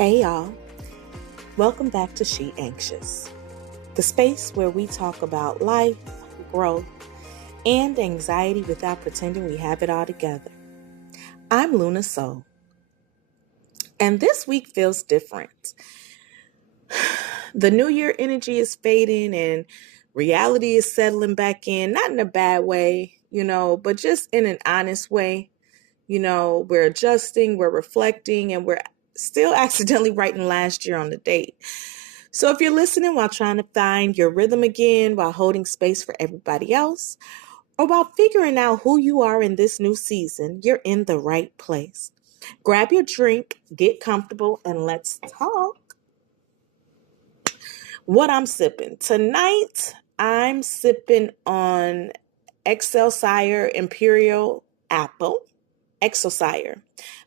Hey y'all, welcome back to She Anxious, the space where we talk about life, growth, and anxiety without pretending we have it all together. I'm Luna Soul, and this week feels different. The new year energy is fading and reality is settling back in, not in a bad way, but just in an honest way. We're adjusting, we're reflecting, and we're still accidentally writing last year on the date. So if you're listening while trying to find your rhythm again, while holding space for everybody else, or while figuring out who you are in this new season, you're in the right place. Grab your drink, get comfortable, and let's talk. What I'm sipping. Tonight, I'm sipping on Excelsior Imperial Apple. Excelsior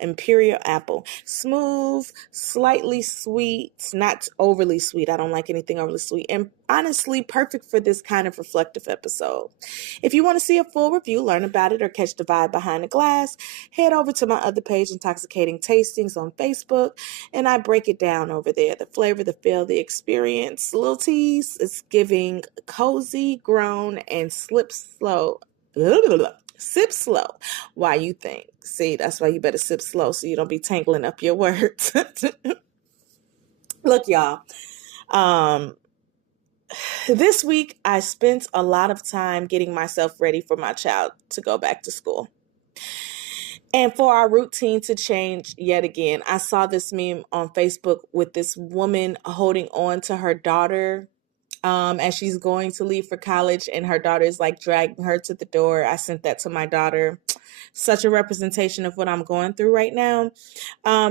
Imperial Apple. Smooth, slightly sweet, not overly sweet. I don't like anything overly sweet. And honestly, perfect for this kind of reflective episode. If you want to see a full review, learn about it, or catch the vibe behind the glass, head over to my other page, Intoxicating Tastings on Facebook, and I break it down over there. The flavor, the feel, the experience. Little tease, it's giving cozy, grown, and sip slow. Why you think? See, that's why you better sip slow so you don't be tangling up your words. Look, y'all. This week I spent a lot of time getting myself ready for my child to go back to school. And for our routine to change yet again. I saw this meme on Facebook with this woman holding on to her daughter as she's going to leave for college, and her daughter is like dragging her to the door. I sent that to my daughter. Such a representation of what I'm going through right now.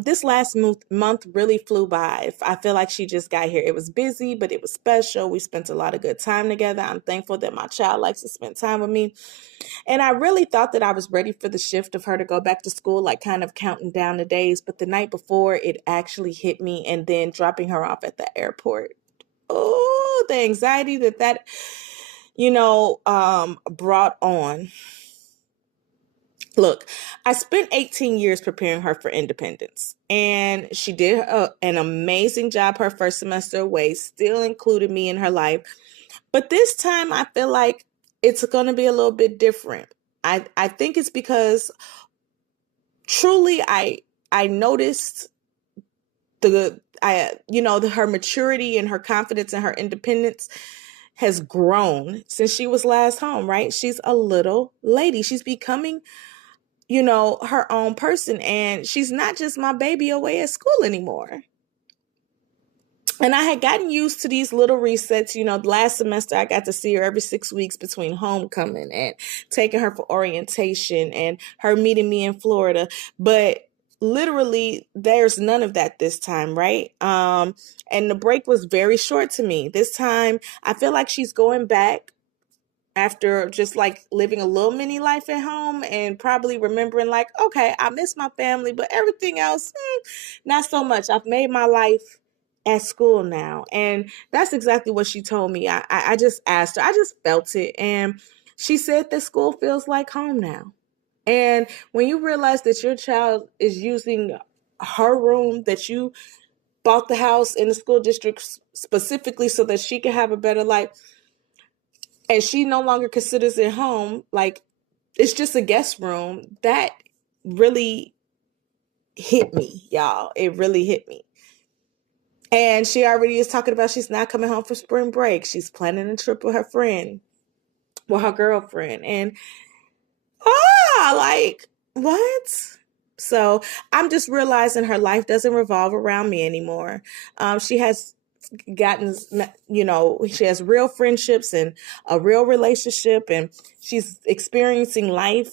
This last month really flew by. I feel like she just got here. It was busy, but it was special. We spent a lot of good time together. I'm thankful that my child likes to spend time with me. And I really thought that I was ready for the shift of her to go back to school, like kind of counting down the days. But the night before, it actually hit me, and then dropping her off at the airport. Oh, the anxiety that brought on. Look, I spent 18 years preparing her for independence, and she did an amazing job her first semester away, still included me in her life. But this time I feel like it's going to be a little bit different. I think it's because truly I noticed her maturity and her confidence and her independence has grown since she was last home, right? She's a little lady. She's becoming, her own person, and she's not just my baby away at school anymore. And I had gotten used to these little resets. Last semester I got to see her every 6 weeks between homecoming and taking her for orientation and her meeting me in Florida. But literally there's none of that this time, right? And the break was very short to me. This time I feel like she's going back after just like living a little mini life at home and probably remembering like, okay, I miss my family, but everything else, not so much. I've made my life at school now. And that's exactly what she told me. I just asked her, I just felt it. And she said that school feels like home now. And when you realize that your child is using her room, that you bought the house in the school district specifically so that she can have a better life, and she no longer considers it home, like it's just a guest room, that really hit me, y'all. It really hit me. And she already is talking about she's not coming home for spring break. She's planning a trip with her girlfriend. And like, what? So I'm just realizing her life doesn't revolve around me anymore. She has gotten, she has real friendships and a real relationship, and she's experiencing life,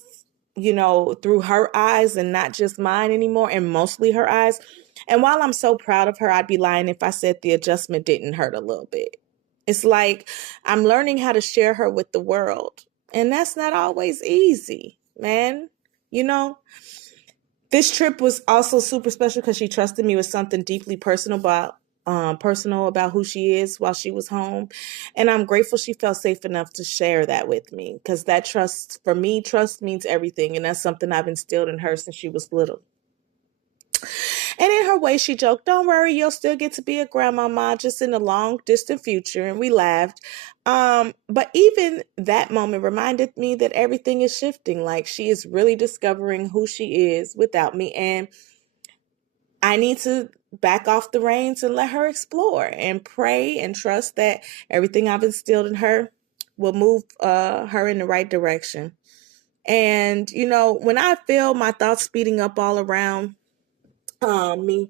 through her eyes and not just mine anymore, and mostly her eyes. And while I'm so proud of her, I'd be lying if I said the adjustment didn't hurt a little bit. It's like I'm learning how to share her with the world, and that's not always easy, man. This trip was also super special because she trusted me with something deeply personal about who she is while she was home. And I'm grateful she felt safe enough to share that with me, because that trust, for me, trust means everything. And that's something I've instilled in her since she was little. And in her way, she joked, "Don't worry, you'll still get to be a grandmama, just in the long distant future." And we laughed. But even that moment reminded me that everything is shifting. Like, she is really discovering who she is without me. And I need to back off the reins and let her explore and pray and trust that everything I've instilled in her will move her in the right direction. And, when I feel my thoughts speeding up all around me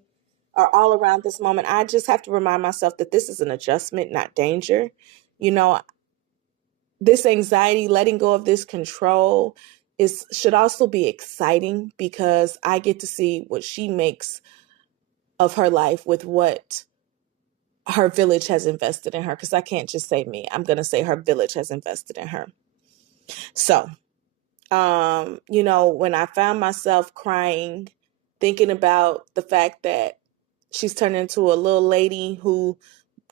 or all around this moment, I just have to remind myself that this is an adjustment, not danger. You know, this anxiety, letting go of this control should also be exciting because I get to see what she makes of her life with what her village has invested in her. Because I can't just say me. I'm going to say her village has invested in her. So, when I found myself crying, thinking about the fact that she's turned into a little lady who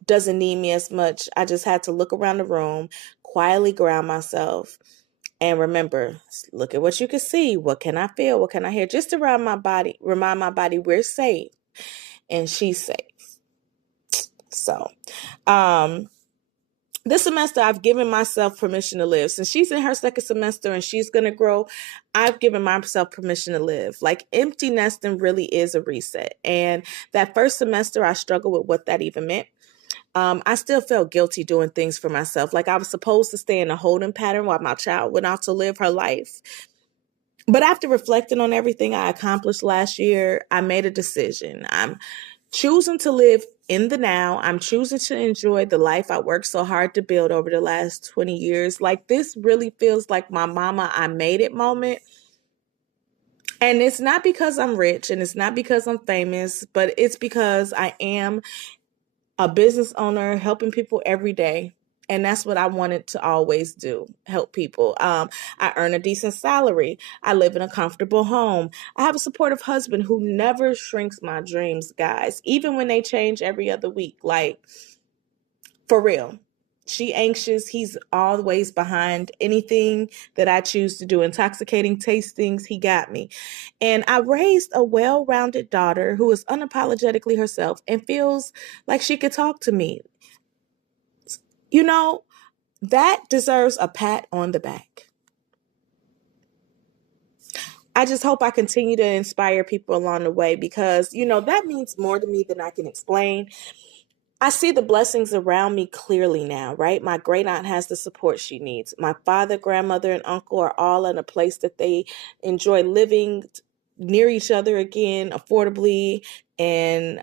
doesn't need me as much, I just had to look around the room, quietly ground myself, and remember, look at what you can see. What can I feel? What can I hear? Just around my body, remind my body we're safe and she's safe. So, this semester, I've given myself permission to live. Since she's in her second semester and she's going to grow, I've given myself permission to live. Like, empty nesting really is a reset. And that first semester, I struggled with what that even meant. I still felt guilty doing things for myself. Like, I was supposed to stay in a holding pattern while my child went out to live her life. But after reflecting on everything I accomplished last year, I made a decision. I'm choosing to live in the now. I'm choosing to enjoy the life I worked so hard to build over the last 20 years. Like, this really feels like my mama, I made it moment. And it's not because I'm rich and it's not because I'm famous, but it's because I am a business owner helping people every day. And that's what I wanted to always do, help people. I earn a decent salary. I live in a comfortable home. I have a supportive husband who never shrinks my dreams, guys, even when they change every other week. Like, for real. She anxious. He's always behind anything that I choose to do. Intoxicating tastings, he got me. And I raised a well-rounded daughter who is unapologetically herself and feels like she could talk to me. That deserves a pat on the back. I just hope I continue to inspire people along the way because, that means more to me than I can explain. I see the blessings around me clearly now, right? My great aunt has the support she needs. My father, grandmother, and uncle are all in a place that they enjoy living near each other again, affordably and,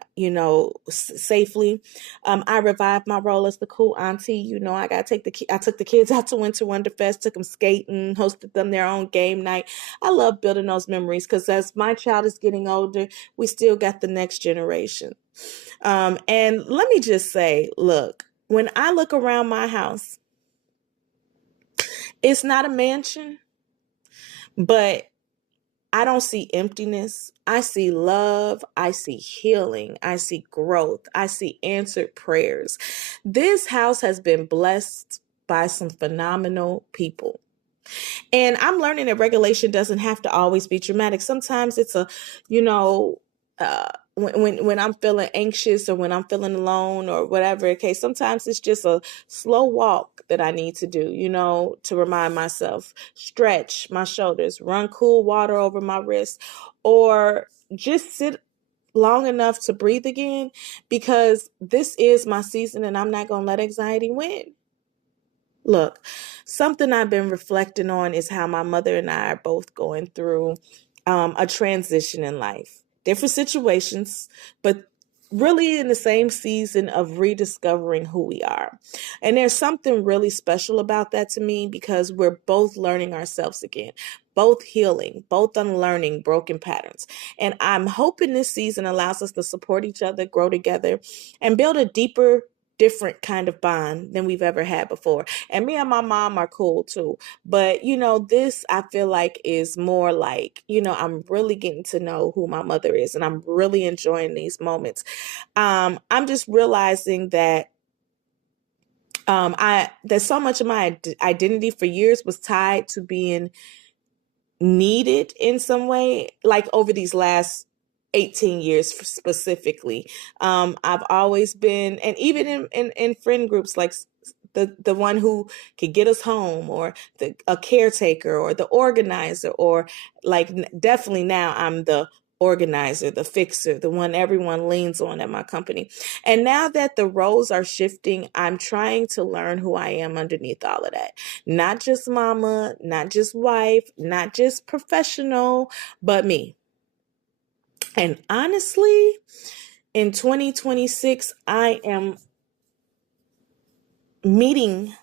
safely. I revived my role as the cool auntie. I took the kids out to Winter Wonderfest, took them skating, hosted them their own game night. I love building those memories because as my child is getting older, we still got the next generation. And let me just say, look, when I look around my house, it's not a mansion, but I don't see emptiness. I see love. I see healing. I see growth. I see answered prayers. This house has been blessed by some phenomenal people. And I'm learning that regulation doesn't have to always be dramatic. Sometimes it's when I'm feeling anxious or when I'm feeling alone or whatever the case, sometimes it's just a slow walk that I need to do, to remind myself, stretch my shoulders, run cool water over my wrist, or just sit long enough to breathe again, because this is my season and I'm not going to let anxiety win. Look, something I've been reflecting on is how my mother and I are both going through a transition in life. Different situations, but really in the same season of rediscovering who we are. And there's something really special about that to me because we're both learning ourselves again, both healing, both unlearning broken patterns. And I'm hoping this season allows us to support each other, grow together, and build a deeper, different kind of bond than we've ever had before. And me and my mom are cool too. But, this I feel like is more like, I'm really getting to know who my mother is and I'm really enjoying these moments. I'm just realizing that that so much of my identity for years was tied to being needed in some way, like over these last 18 years specifically. I've always been, and even in friend groups, like the one who could get us home, or a caretaker, or the organizer, or like definitely now I'm the organizer, the fixer, the one everyone leans on at my company. And now that the roles are shifting, I'm trying to learn who I am underneath all of that. Not just mama, not just wife, not just professional, but me. And honestly, in 2026, I am meeting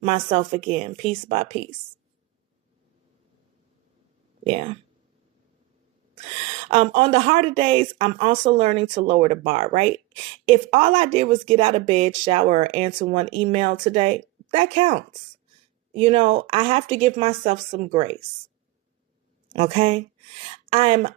myself again, piece by piece. Yeah. On the harder days, I'm also learning to lower the bar, right? If all I did was get out of bed, shower, or answer one email today, that counts. I have to give myself some grace. Okay. I'm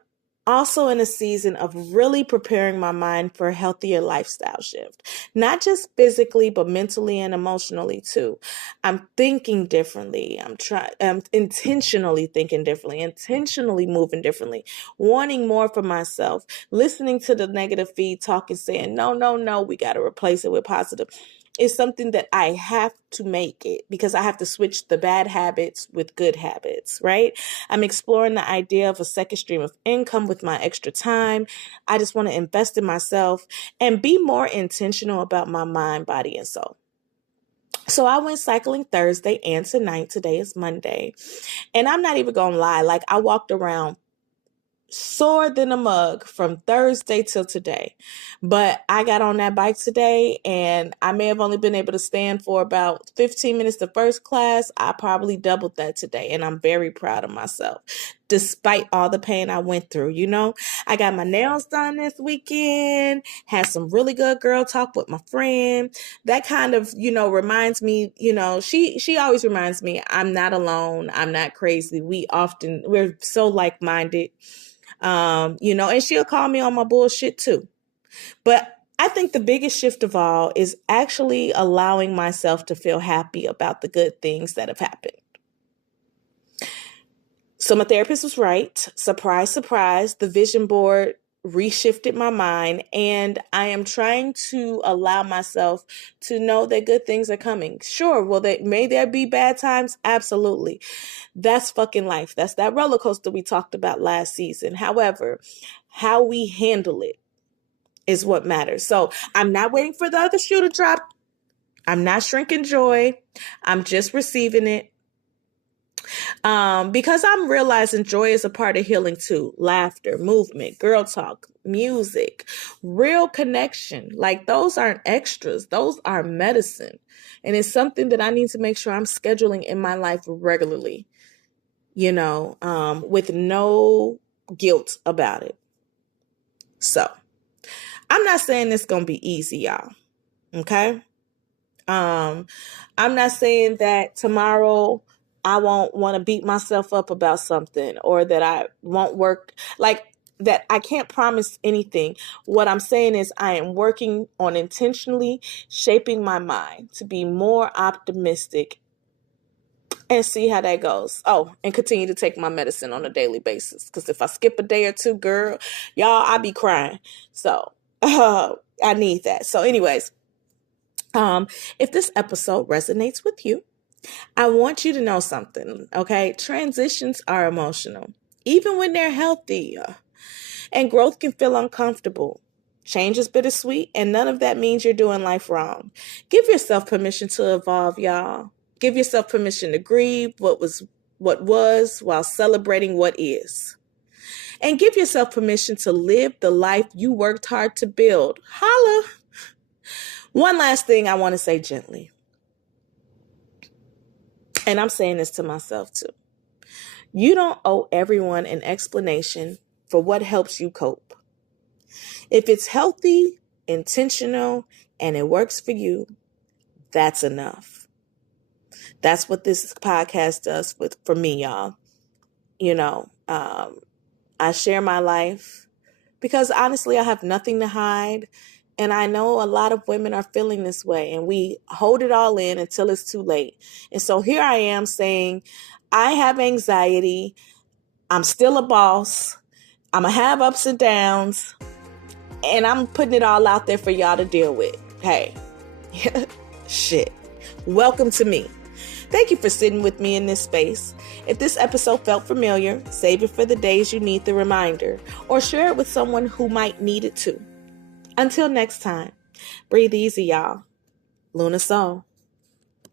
also in a season of really preparing my mind for a healthier lifestyle shift, not just physically, but mentally and emotionally too. I'm thinking differently. I'm intentionally thinking differently, intentionally moving differently, wanting more for myself, listening to the negative feed talk and saying, no, no, no, we got to replace it with positive. It's something that I have to make it, because I have to switch the bad habits with good habits, right? I'm exploring the idea of a second stream of income with my extra time. I just want to invest in myself and be more intentional about my mind, body, and soul. So I went cycling Thursday and tonight. Today is Monday. And I'm not even going to lie. Like, I walked around sore than a mug from Thursday till today. But I got on that bike today, and I may have only been able to stand for about 15 minutes the first class. I probably doubled that today, and I'm very proud of myself, despite all the pain I went through. I got my nails done this weekend, had some really good girl talk with my friend. That kind of, reminds me, she always reminds me I'm not alone. I'm not crazy. We're so like-minded. And she'll call me on my bullshit too. But I think the biggest shift of all is actually allowing myself to feel happy about the good things that have happened. So my therapist was right. Surprise, surprise. The vision board reshifted my mind, and I am trying to allow myself to know that good things are coming. Sure, may there be bad times? Absolutely. That's fucking life. That's that roller coaster we talked about last season. However, how we handle it is what matters. So I'm not waiting for the other shoe to drop. I'm not shrinking joy. I'm just receiving it. Because I'm realizing joy is a part of healing too. Laughter, movement, girl talk, music, real connection. Like, those aren't extras. Those are medicine. And it's something that I need to make sure I'm scheduling in my life regularly, with no guilt about it. So I'm not saying it's going to be easy, y'all. Okay. I'm not saying that tomorrow I won't want to beat myself up about something, or that I won't work, like that. I can't promise anything. What I'm saying is I am working on intentionally shaping my mind to be more optimistic and see how that goes. Oh, and continue to take my medicine on a daily basis. Because if I skip a day or two, girl, y'all, I be crying. So I need that. So anyways, if this episode resonates with you, I want you to know something, okay? Transitions are emotional, even when they're healthy, and growth can feel uncomfortable. Change is bittersweet, and none of that means you're doing life wrong. Give yourself permission to evolve, y'all. Give yourself permission to grieve what was while celebrating what is. And give yourself permission to live the life you worked hard to build. Holla. One last thing I want to say gently. And I'm saying this to myself too. You don't owe everyone an explanation for what helps you cope. If it's healthy, intentional, and it works for you, that's enough. That's what this podcast does for me, y'all. I share my life because honestly, I have nothing to hide. And I know a lot of women are feeling this way, and we hold it all in until it's too late. And so here I am saying, I have anxiety. I'm still a boss. I'm going to have ups and downs, and I'm putting it all out there for y'all to deal with. Hey, shit. Welcome to me. Thank you for sitting with me in this space. If this episode felt familiar, save it for the days you need the reminder, or share it with someone who might need it too. Until next time, breathe easy, y'all. Luna Soul.